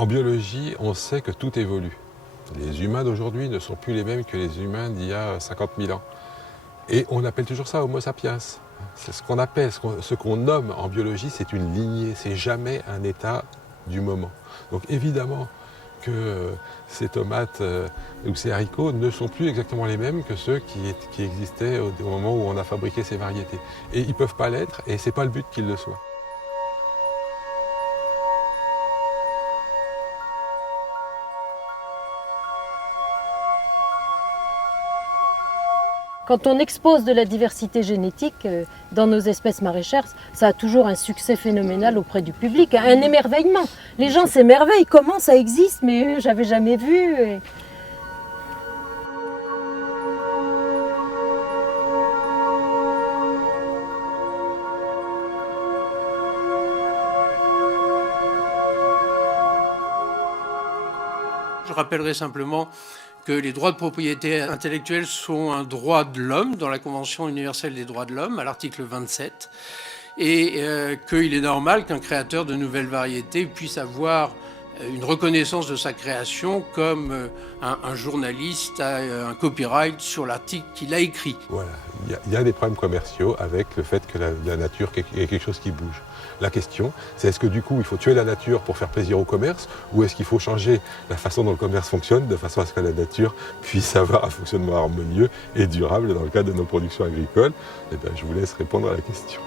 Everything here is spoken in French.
En biologie, on sait que tout évolue. Les humains d'aujourd'hui ne sont plus les mêmes que les humains d'il y a 50 000 ans. Et on appelle toujours ça Homo sapiens. C'est ce qu'on appelle, ce qu'on nomme en biologie, c'est une lignée, c'est jamais un état du moment. Donc évidemment que ces tomates ou ces haricots ne sont plus exactement les mêmes que ceux qui existaient au moment où on a fabriqué ces variétés. Et ils ne peuvent pas l'être, et ce n'est pas le but qu'ils le soient. Quand on expose de la diversité génétique dans nos espèces maraîchères, ça a toujours un succès phénoménal auprès du public, un émerveillement. Les gens s'émerveillent, comment ça existe, mais j'avais jamais vu. Je rappellerai simplement que les droits de propriété intellectuelle sont un droit de l'homme dans la Convention universelle des droits de l'homme, à l'article 27, et qu'il est normal qu'un créateur de nouvelles variétés puisse avoir une reconnaissance de sa création comme un journaliste a un copyright sur l'article qu'il a écrit. Voilà, il y a des problèmes commerciaux avec le fait que la nature est quelque chose qui bouge. La question, c'est est-ce que du coup il faut tuer la nature pour faire plaisir au commerce, ou est-ce qu'il faut changer la façon dont le commerce fonctionne de façon à ce que la nature puisse avoir un fonctionnement harmonieux et durable dans le cadre de nos productions agricoles? Eh bien, je vous laisse répondre à la question.